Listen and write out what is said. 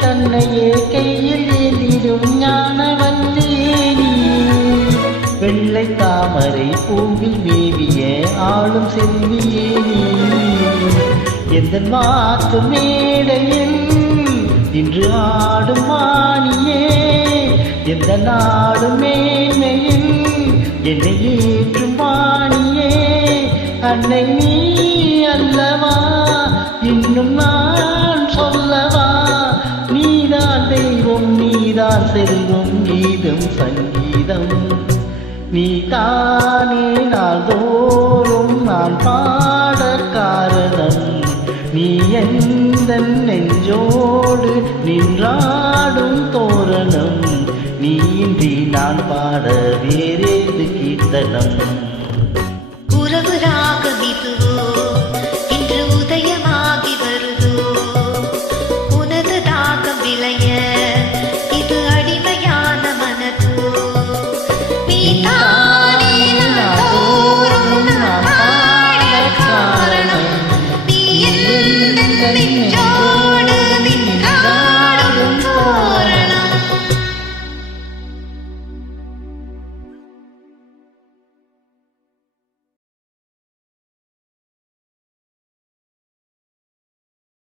தன்னையே கையில் ஏந்திடும் ஞானவந்தேனி வெள்ளை தாமரை பூவில் மேவிய ஆளும் செல்வியே நீ எந்த மாற்று மேடையில் இன்று ஆடும் மாணியே எந்த நாடும் மேன்மையில் என்னை ஏற்றும் மாணியே அன்னை நீ அல்லவா இன்னும் நான் சொல்லவா நீதான் தெய்வம் நீதான் செல்வம் கீதம் சங்கீதம் நீ தானே நாள்தோறும் நான் பாட காரணம் நீ எந்த நெஞ்சோடு நின்றாடும் தோரணம் நீ இன்றி நான் பாட வேறேது கீர்த்தனம் உறவு ராகம் இதுவோ இன்று உதயமா